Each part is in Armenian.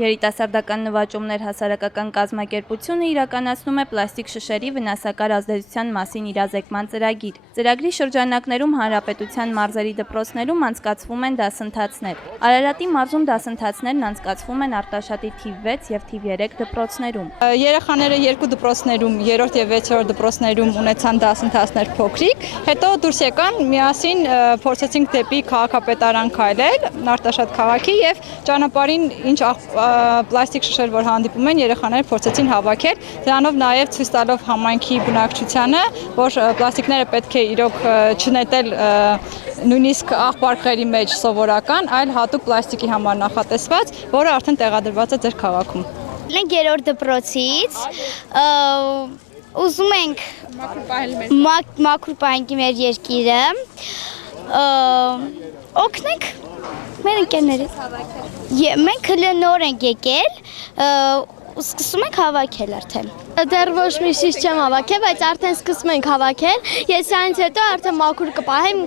Երիտասարդական նվաճումներ հասարակական կազմակերպությունը իրականացնում է պլաստիկ շշերի վնասակար ազդեցության մասին իրազեկման ծրագիր։ Ծրագրի շրջանակներում հանրապետության մարզերի դպրոցներում անցկացվում են դասընթացներ։ Արարատի մարզում դասընթացներն անցկացվում են Արտաշատի թիվ 6 և թիվ 3 դպրոցներում։ Երեխաները երկու դպրոցներում, 3-րդ և 6-րդ դպրոցներում ունեցան դասընթացներ փոքրիկ, հետո դուրս եկան, միասին փորձեցինք դեպի քաղաքապետարան քայլել, Արտաշատ քաղաքի և ճանապարհին ինչ պլաստիկ շշեր, որ հանդիպում են, երեխաները փորձեցին հավաքել, դրանով նաև ցույց տալով համայնքի բնակչությանը, որ պլաստիկները պետք է իրոք չնետել նույնիսկ աղբարկների մեջ սովորական, այլ հատուկ պլաստիկի համար նախատեսված, որը արդեն տեղադրված է ձեր քաղաքում։ Ենք երրորդ դպրոցից, ուզում ենք մաքուր պահենք մեր երկիրը, օգնենք մեր ընկերներին։ Մենք նոր ենք եկել, սկսում ենք հավաքել արդեն։ Դեռ ոչ մի շիշ չեմ հավաքել, բայց արդեն սկսում ենք հավաքել, ես սրանից հետո արդեն մաքուր կպահեմ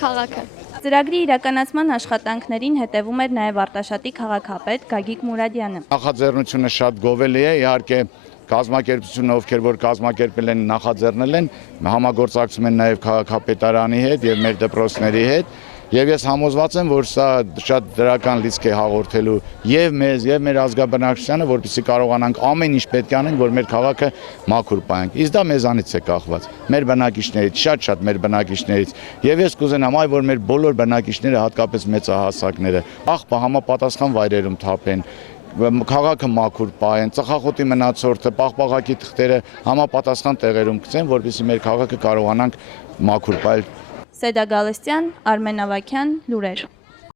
քաղաքը։ Ծրագրի իրականացման աշխատանքներին հետևում էր նաև Արտաշատի քաղաքապետ Գագիկ Մուրադյանը։ Նախաձեռնությունը շատ գովելի է, իհարկե կազմակերպությունը, ովքեր որ կազմակերպել են, նախաձեռնել են, համագործակցում են նաև քաղաքապետարանի հետ եւ մեր դպրոցների հետ, եւ ես համոզված եմ, որ սա շատ դրական լիցք է հաղորդելու եւ մեզ եւ մեր ազգաբնակչությանը, որպեսզի կարողանանք ամեն ինչ պետք է անենք, որ մեր քաղաքը մաքուր պահենք։ Իսկ դա մեզանից է կախված, մեր բնակիչներից, շատ մեր բնակիչներից։ Եվ ես կուզենամ, որ մեր բոլոր բնակիչները, հատկապես մեծահասակները, համապատասխան վայրերում թափեն, քաղաքը մաքուր պահեն, ծխախոտի մնացորդը, պաղպաղակի թղթերը համապատասխան տեղերում գցեն, որպեսզի մեր քաղաքը կարողանանք մաքուր պահել։ Սեդա Գալստյան, Արմեն Ավագյան, լուրեր։